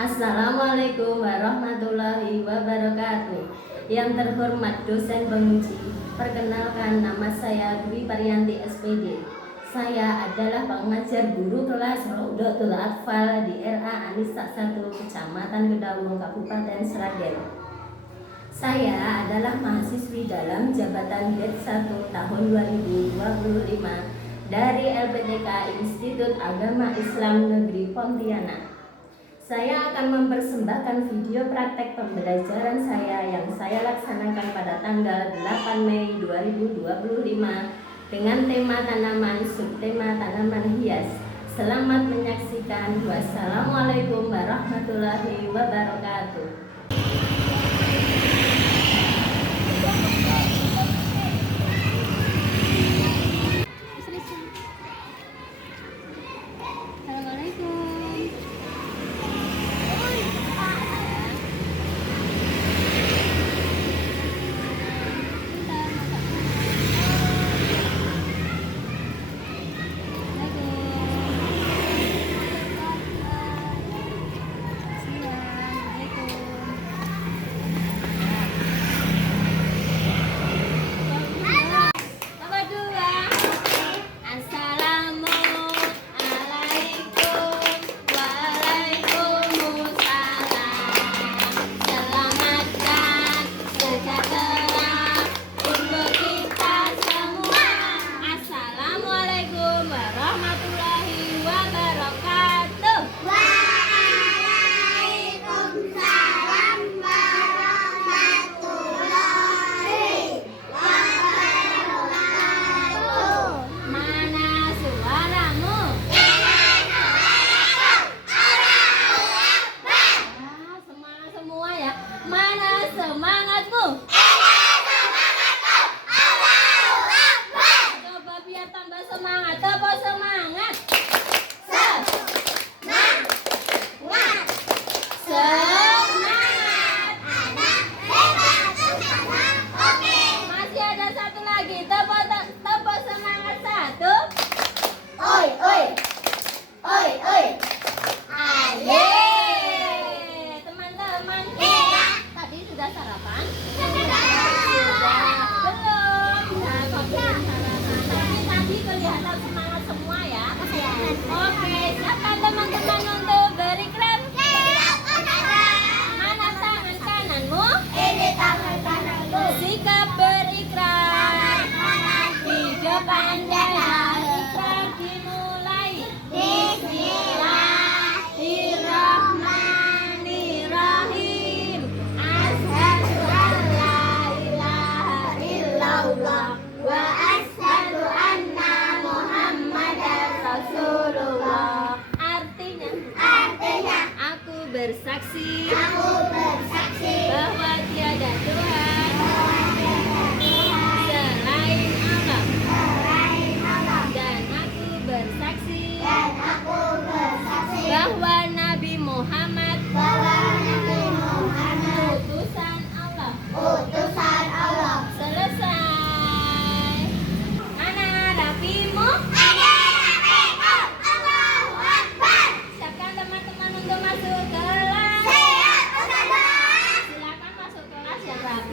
Assalamualaikum warahmatullahi wabarakatuh. Yang terhormat dosen penguji, perkenalkan nama saya Dwi Parianti SPD. Saya adalah pengajar guru kelas Raudatul Atfal di RA Anissa 1, Kecamatan Kedawung, Kabupaten Sragen. Saya adalah mahasiswi dalam jabatan Grade 1 tahun 2025 dari LPTK Institut Agama Islam Negeri Pontianak. Saya akan mempersembahkan video praktek pembelajaran saya yang saya laksanakan pada tanggal 8 Mei 2025 dengan tema tanaman, subtema tanaman hias. Selamat menyaksikan. Wassalamualaikum warahmatullahi wabarakatuh. Aku bersaksi bahwa tiada Tuhan selain Allah, dan aku bersaksi bahwa Nabi Muhammad utusan Allah. Selesai. Mana rapimu? Allahu Akbar. Siapkan teman-teman untuk masuk kelas. Silakan masuk kelas yang rapi.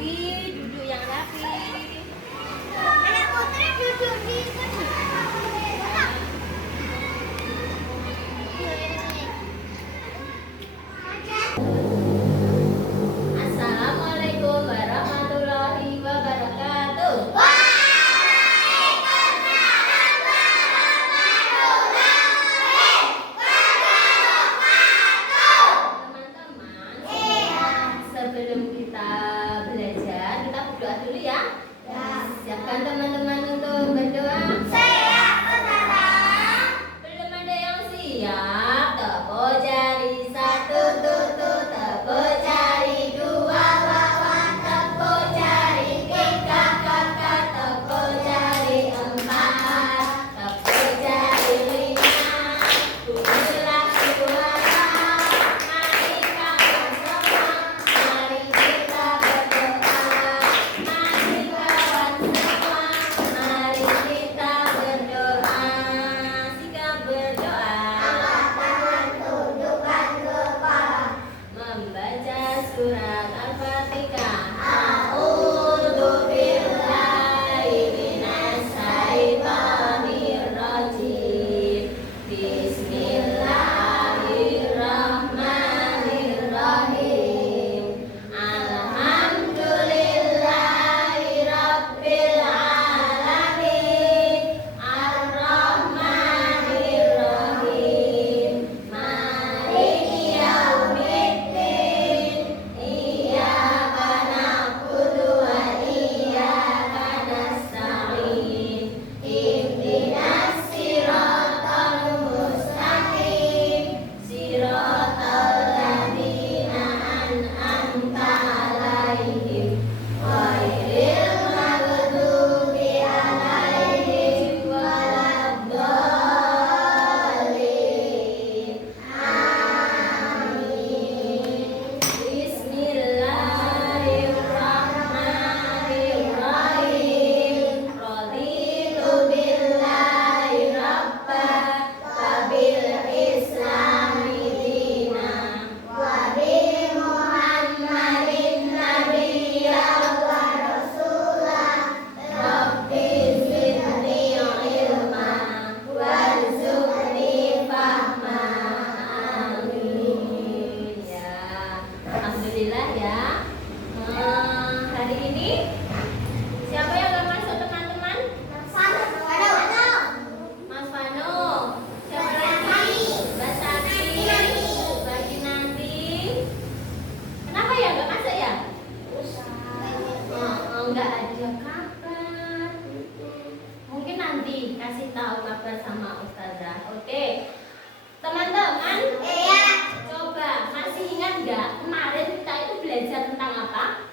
enggak? Kemarin kita itu belajar tentang apa?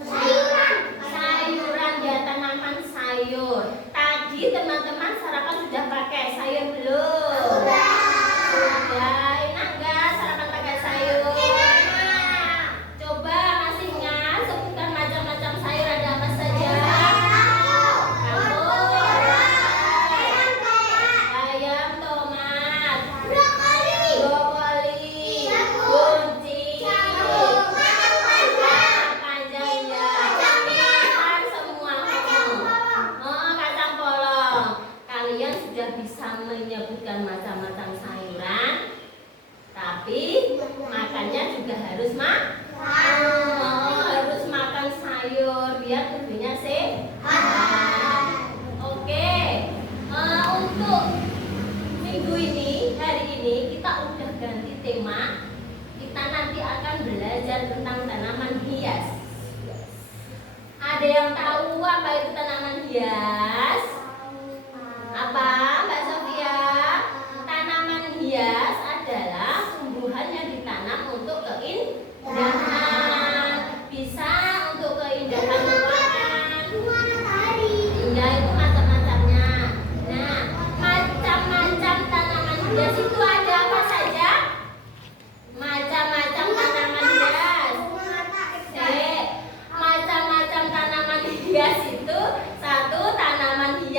Sayuran. Sayuran, ya, tanaman sayur. Tadi teman-teman sarapan sudah pakai sayur belum? Sudah. Enak enggak sarapan pakai sayur? Coba masih ingat sebutkan macam-macam sayur ada apa saja? Bayam, tomat, brokoli, buncis, panjang ya, ikan semua. Oh, kacang polong. Kalian sudah bisa menyebutkan macam-macam sayuran, tapi makannya juga harus harus makan sayur biar tubuhnya sehat. Oke. Untuk minggu ini, hari ini kita udah ganti tema. Kita nanti akan belajar tentang tanaman hias. Ada yang tahu apa itu tanaman hias? Apa, Mbak Sofia? Tanaman hias adalah tumbuhan yang ditanam untuk keindahan. Bisa untuk keindahan ruangan. Ya, itu macam-macamnya. Nah, macam-macam tanaman hias itu ada apa saja? Macam-macam tanaman hias. Macam-macam tanaman hias itu satu tanaman hias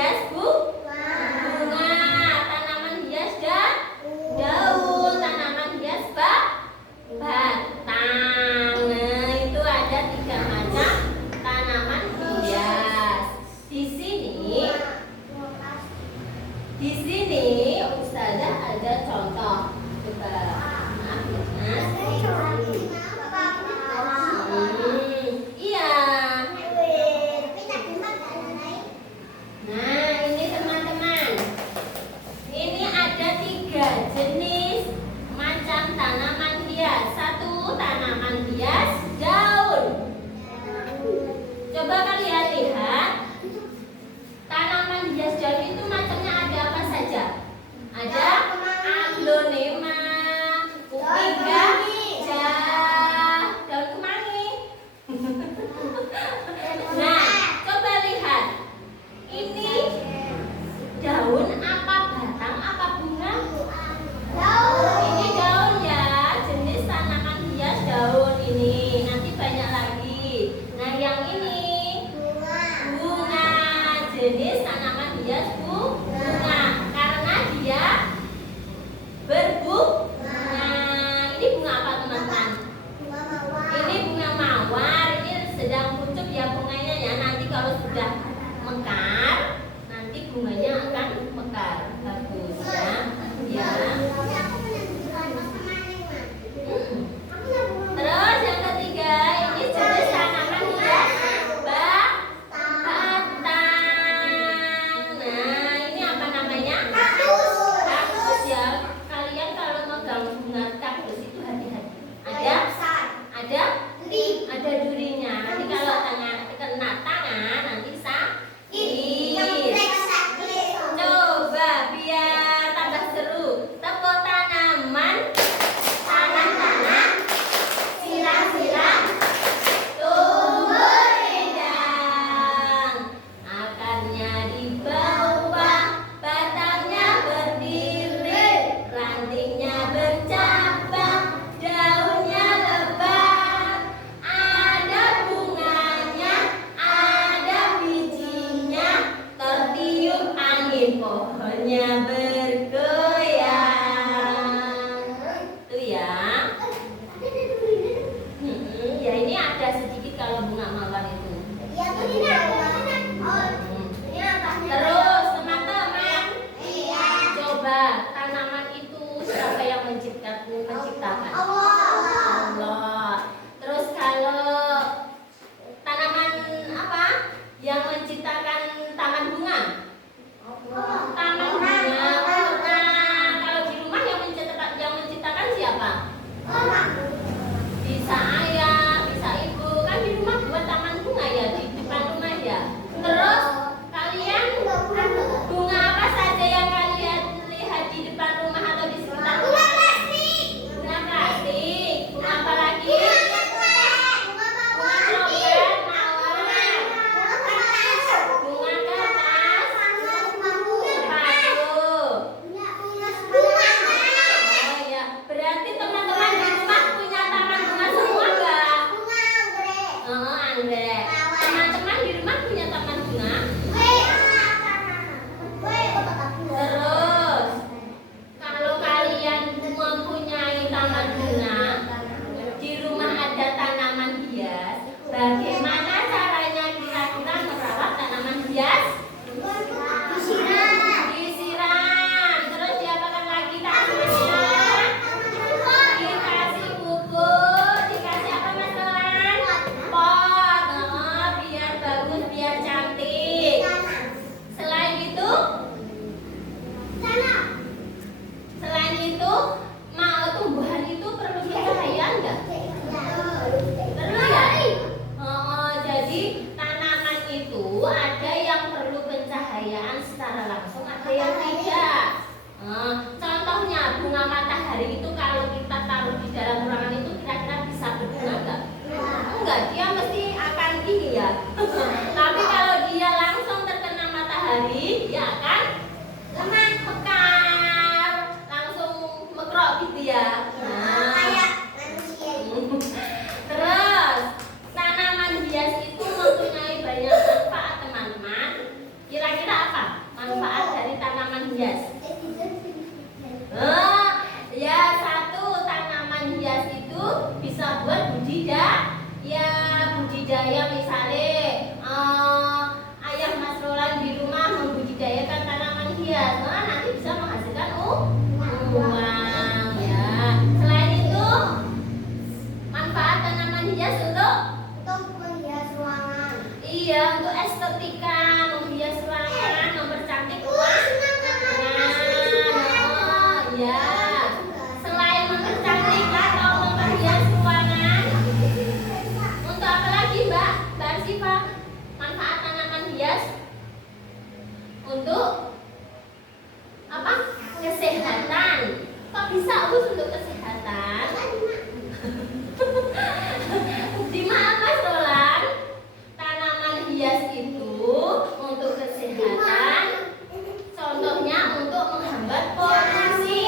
itu bisa buat budidaya misalnya ayah Mas Roland di rumah membudidayakan tanaman hias, nanti bisa menghasilkan uang ya. Selain itu manfaat tanaman hias untuk menghias ruangan. iya, untuk estetika, menghias ruangan, mempercantik ruangan. Ya. Selain mempercantik atau memperhias ruangan, untuk apa lagi Mbak Arsifa? Manfaat tanaman hias untuk apa? Kesehatan. Kok bisa untuk kesehatan? Di mana Mas Roland? Tanaman hias itu untuk kesehatan. Contohnya untuk menghambat polusi.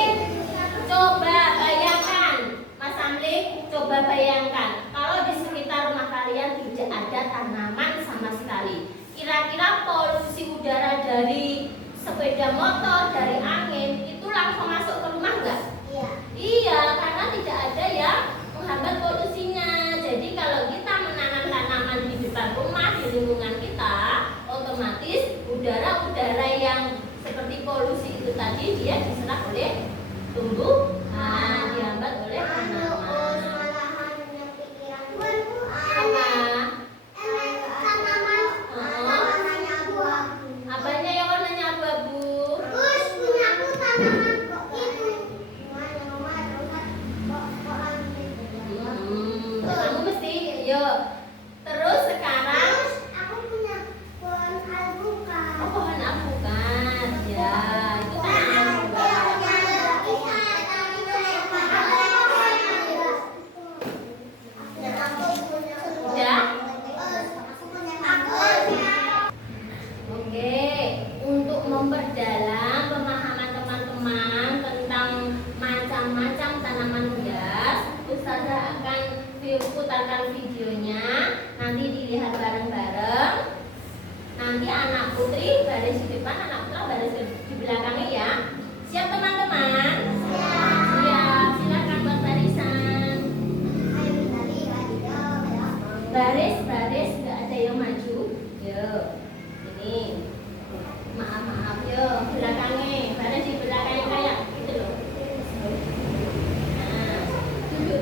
Coba bayangkan, Mas Amlik, coba bayangkan kalau di sekitar rumah kalian tidak ada tanaman sama sekali. Kira-kira polusi udara dari sepeda motor, dari angin itu langsung masuk ke rumah enggak? Iya. Iya, karena tidak ada yang menghambat polusinya. Jadi kalau kita menanam tanaman di depan rumah, di lingkungan kita, otomatis udara-udara yang seperti polusi itu tadi dia diserap oleh tumbuhan, dihambat oleh tanaman. Malahan punya pikiran Apa? tanaman warnanya abu-abu. Apanya yang warnanya abu-abu? Terus punya aku tanaman kok itu. Kamu mesti, yuk. Terus sekarang, Aku punya pohon alpukat. oh, pohon alpukat, ya, itu tanaman buah. Oke, untuk memperdalam pemahaman teman-teman tentang macam-macam tanaman hias, Ustazah akan putarkan videonya. Nanti dilihat bareng-bareng. Nanti anak putri baris di depan, anak putra baris di belakangnya ya. Siap teman-teman? Siap. Silakan buat barisan. Baris, nggak ada yang maju. Yuk, ini. Maaf, yuk belakangnya. Baris di belakangnya kayak gitu loh. Nah, duduk.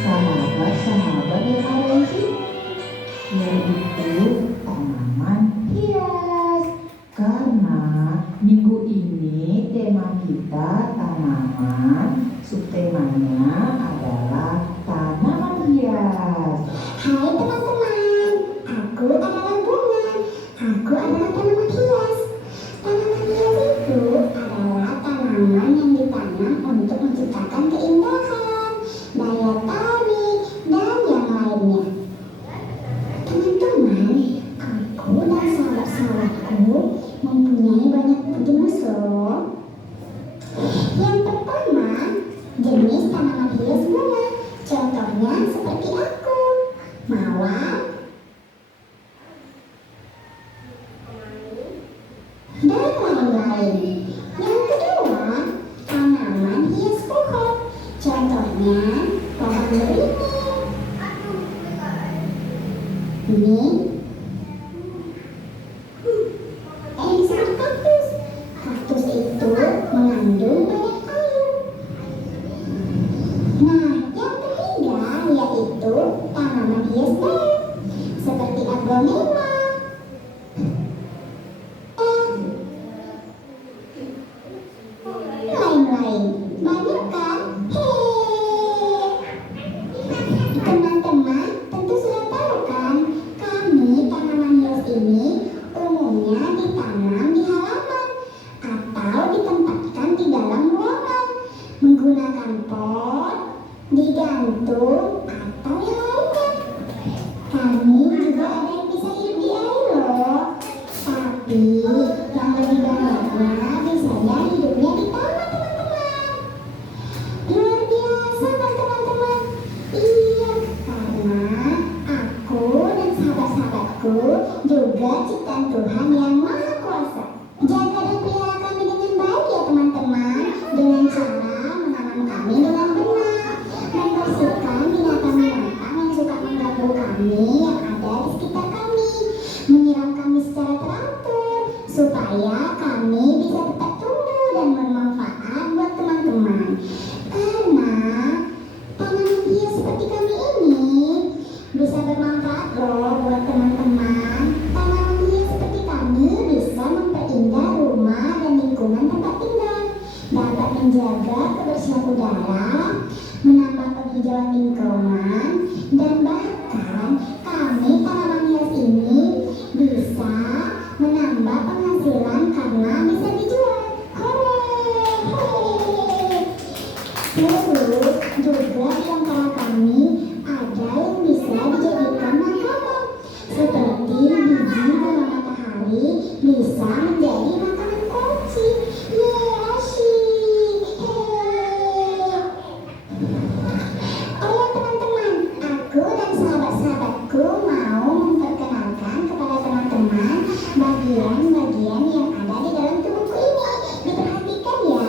Sahabat-sahabat yang ada di sini, yaitu tanaman hias. Karena minggu ini tema kita tanaman, subtemanya adalah tanaman hias. Hai teman-teman, aku adalah bunga. Aku adalah tanaman hias. Tanaman hias itu adalah tanaman yang ditanam untuk menciptakan keindahan, daya tarik, dan yang lainnya. Teman-teman, aku dan sahabat-sahabatku mempunyai banyak jenis loh. Yang pertama, jenis tanaman hias bunga. Contohnya seperti aku, mawar, dan lain-lain. Yang kedua, tanaman hias pohon. Contohnya pohon beringin. Ini sama kaktus. Kaktus itu mengandung banyak air. Nah, yang ketiga yaitu tanaman hias daun seperti aglonema. kami bisa tetap tumbuh dan bermanfaat buat teman-teman. Karena tanaman hias seperti kami ini bisa bermanfaat loh buat teman-teman. Tanaman hias seperti kami bisa memperindah rumah dan lingkungan tempat tinggal, dapat menjaga kebersihan udara, menambah penghijauan lingkungan, dan bahkan kami tanaman hias ini bisa menambah penghasilan karena bisa dijual. Hore! Terus juga di antara kami ada yang bisa dijadikan makanan, seperti biji bunga matahari bisa menjadi makanan kunci. Yeay, asyik! Hehehe. Oh ya teman-teman, aku dan sahabat-sahabatku mau memperkenalkan kepada teman-teman bagian-bagian yang ada di dalam tubuhku ini. Diperhatikan ya.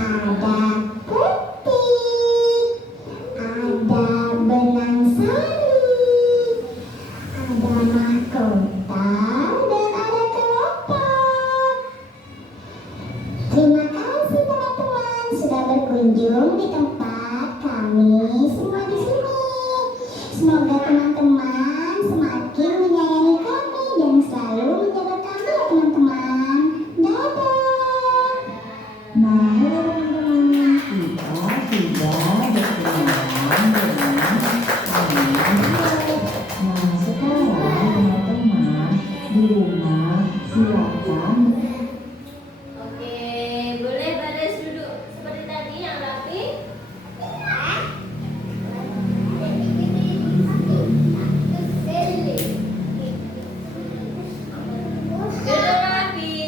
Ada putih, ada benang sari, ada mahkota, dan ada kelopak. Terima kasih teman-teman sudah berkunjung di tempat kami semua di sini. Semoga teman-teman semakin menyayangi kami dan selalu menjaga kami ya teman-teman. Dadah. Nah, halo teman-teman, kita sudah berkenalan dengan tanaman hias. Nah, sekarang teman-teman di rumah silakan. Oke, boleh baris duduk seperti tadi yang rapi. Duduk rapi.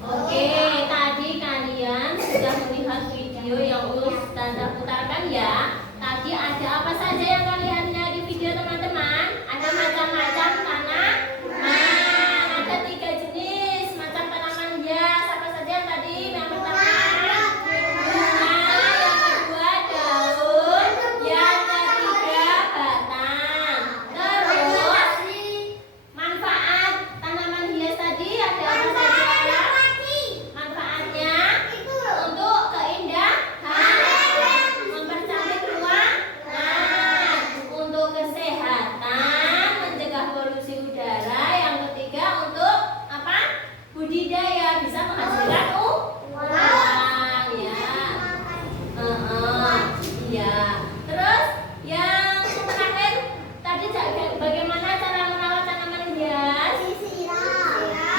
Oke, tadi kalian sudah melihat video yang Ustazah putarkan ya. Tadi ada apa saja yang kalian lihat di video teman-teman? Ada macam-macam tanaman. Ada 3 jenis macam tanaman hias. Apa saja yang tadi? Yang pertama bunga, yang kedua daun, yang ketiga batang. Terus manfaat tanaman hias tadi ada apa saja? Manfaatnya untuk keindahan, mempercantik ruangan, untuk kesehatan, mencegah polusi udara. Yang ketiga untuk apa? Budidaya, bisa menghasilkan uang ya. Iya. Terus yang terakhir tadi bagaimana cara merawat tanaman hias?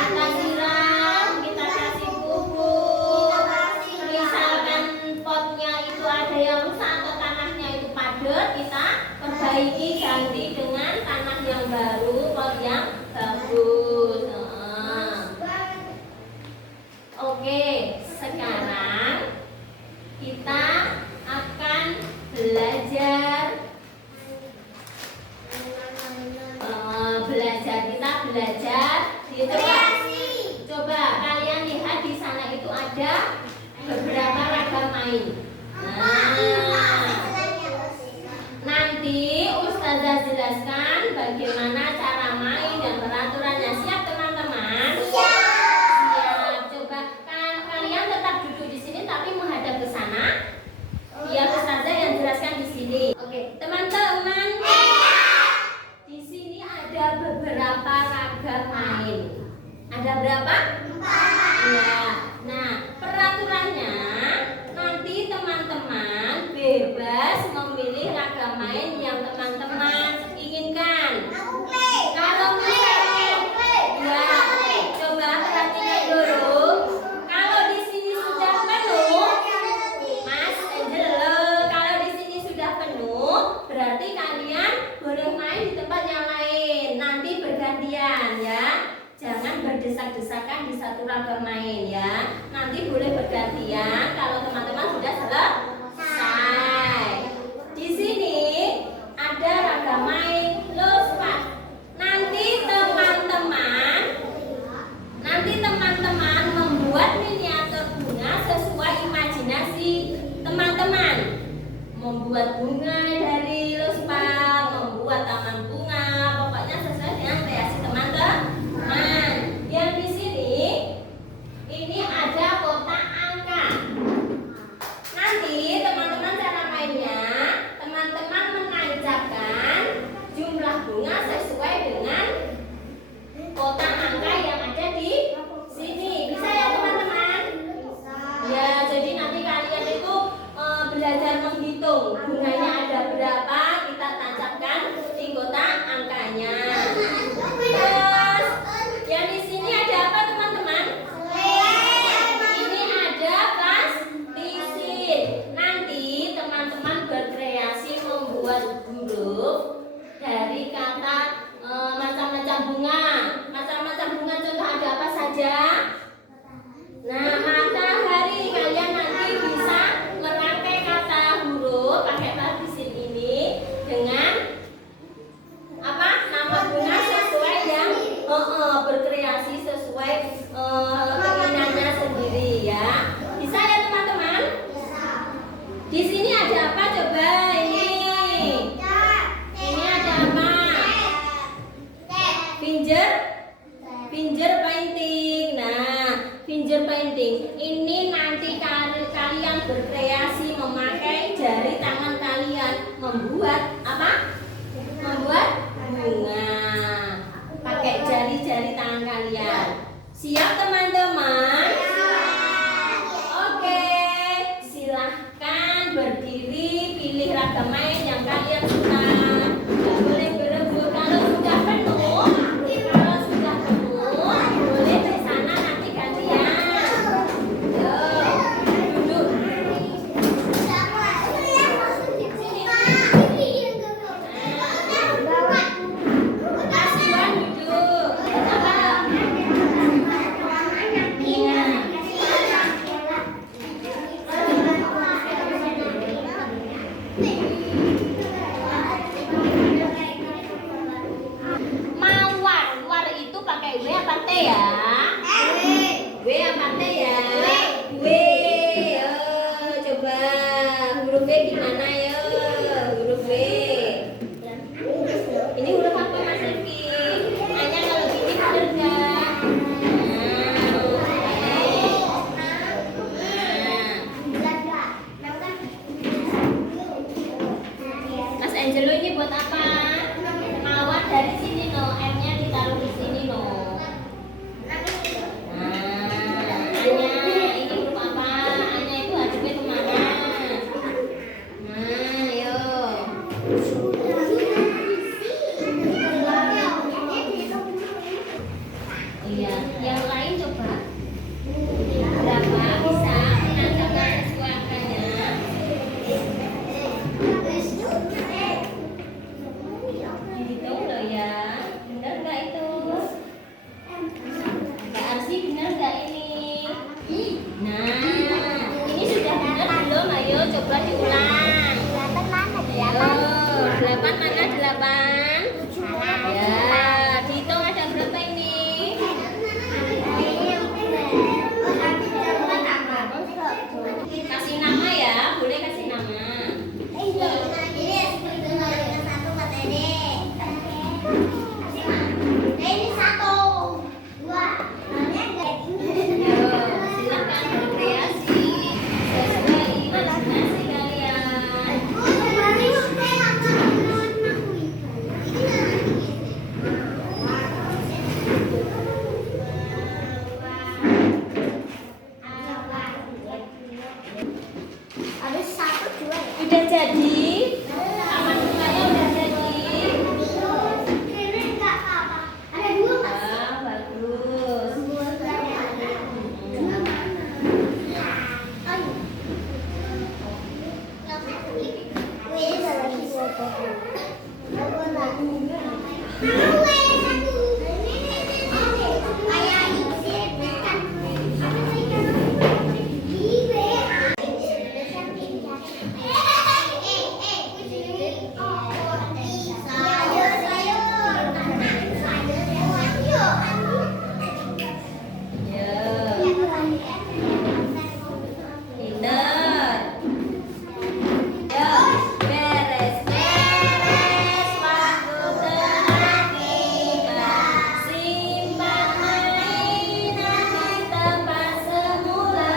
Kita siram, kita kasih pupuk. Misalkan potnya itu ada yang rusak atau tanahnya itu padat, kita perbaiki, ganti dengan tanah yang baru, pot yang bagus. Oke, sekarang kita akan belajar. Kita belajar. Coba kalian lihat di sana itu ada beberapa ragam main. Nanti Ustazah jelaskan bagaimana cara main dan peraturannya. Siap teman-teman? Siap. Coba kalian tetap duduk di sini tapi menghadap ke sana. Biar Ustazah yang jelaskan di sini. Oke, teman-teman. Di sini ada beberapa ragam main. Ada berapa? 4. Ya. Nah, peraturannya nanti teman-teman bebas memilih ragam main yang teman-teman inginkan. Kalau ya, coba perhatikan dulu. Kalau di sini sudah penuh, Mas Angelo, kalau di sini sudah penuh, berarti kalian boleh main di tempat yang lain. Nanti bergantian ya. Jangan berdesak-desakan di satu ragam main ya. Nanti boleh bergantian kalau teman-teman sudah selesai. Di sini ada ragam main lospat. Nanti teman-teman membuat miniatur bunga sesuai imajinasi teman-teman. Membuat bunga dari lospat, membuat taman bunga, pokoknya sesuai dengan kreasi teman-teman. finger painting. Ini nanti kalian berkreasi memakai jari tangan kalian membuat apa? Membuat bunga. Pakai jari-jari tangan kalian. Siap teman-teman? Oke, silahkan berdiri, pilih ragam main yang kalian suka. Nggak boleh berebut. Kalau sudah penuh, boleh di sana nanti gantian. Yo, duduk. Kasihan duduk. Iya. Mawar, war itu pakai W apa T ya? W apa T ya? W. Coba huruf W gimana ya? Huruf W. Ini huruf apa Mas Rifki? Hanya kalau gini bener nggak? Mas Angelo ini buat apa? Mawar dari sini no, M-nya ditaruh di sini no. Anya, ini huruf apa? Anya itu hadapnya kemana? Ayo. Iya, yang lain coba. Berapa bisa menandakan suaranya? Dihitung loh ya. Bener nggak itu? Mbak Arsi bener nggak ini? Nah, ini sudah benar belum? Ayo coba diulang. Ayo, 8 mana 8? Ya, dihitung ada berapa ini? Kasih nama ya, boleh kasih nama. Ayo, silakan berkreasi sesuai imajinasi kalian. Udah jadi? Taman bunganya udah jadi? Ah, bagus. Ya, pinter. Ya, beres-beres waktu telah tiba. Simpan mainan di tempat semula.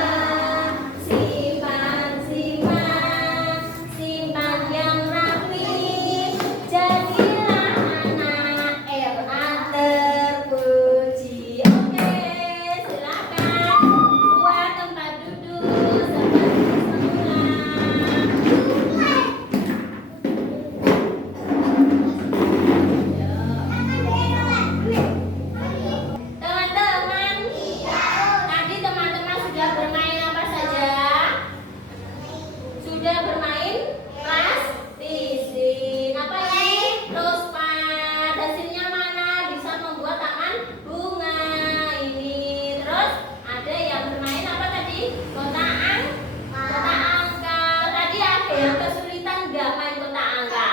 Simpan, simpan, simpan yang rapi. Jadilah anak LA terpuji. Oke, silakan buat tempat duduk seperti semula. Teman-teman, tadi teman-teman sudah bermain apa saja? Sudah bermain plastisin. Apa ini? Rosepad. Hasilnya mana? Bisa membuat taman bunga ini. Terus ada yang bermain apa tadi? Kotak angka. Tadi ada yang kesulitan nggak main kotak angka?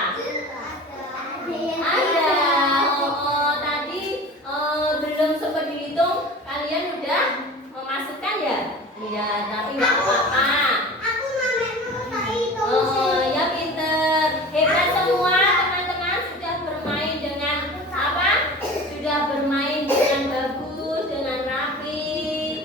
Ada. Tadi belum sempat dihitung. Kalian udah memasukkan ya? Iya, tapi nggak apa-apa. Oh, ya pinter. Hebat semua teman-teman, sudah bermain dengan apa? Sudah bermain dengan bagus, dengan rapi.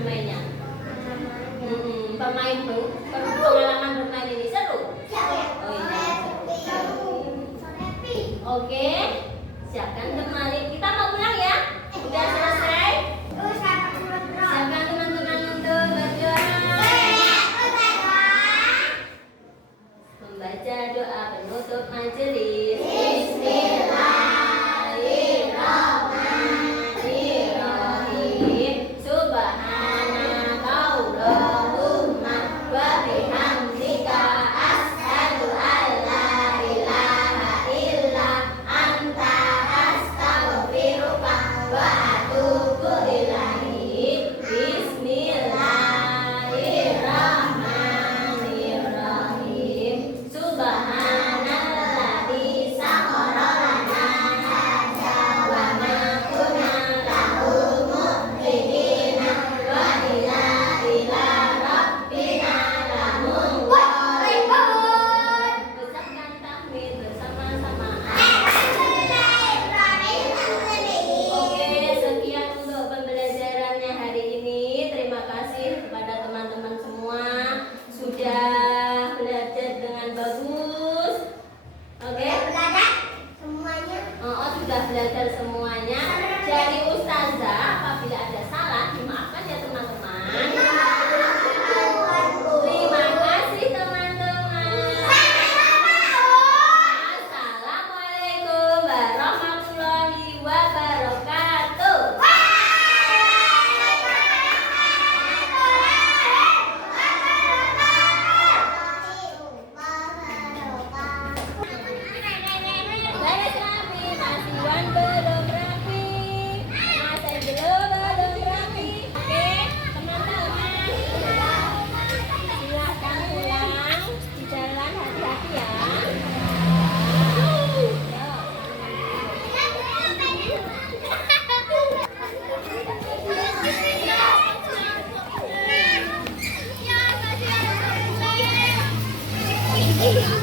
bermainnya? Pengalaman bermain ini seru? Oh iya. Oke, siapkan kembali. Kita mau pulang ya? Udah selesai? Siapkan teman-teman untuk berdoa. Membaca doa penutup majelis. Bismillahirrahmanirrahim. Subhanakallahumma wa bihamdika asyhadu an la ilaha illa anta astaghfiruka wa atubu ilaik. Bismillahirrahmanirrahim. Subhanalladzi sakhkhara lana hadza wa ma kunna lahu muqrinin wa ila rabbina lamunqalibun. Ucapkan tahmid bersama-sama. Oke, sekian untuk pembelajarannya hari ini. Terima kasih kepada teman-teman semua sudah belajar dengan bagus. Oke? Sudah belajar semuanya. Jadi ustazah apabila ada salah dimaafkan ya teman-teman. Terima kasih teman-teman. Assalamualaikum warahmatullahi wabarakatuh. Baris rapi, masih wan belum rapi, masih belum rapi. Oke, teman-teman, silakan pulang di jalan hati-hati ya. Yuk.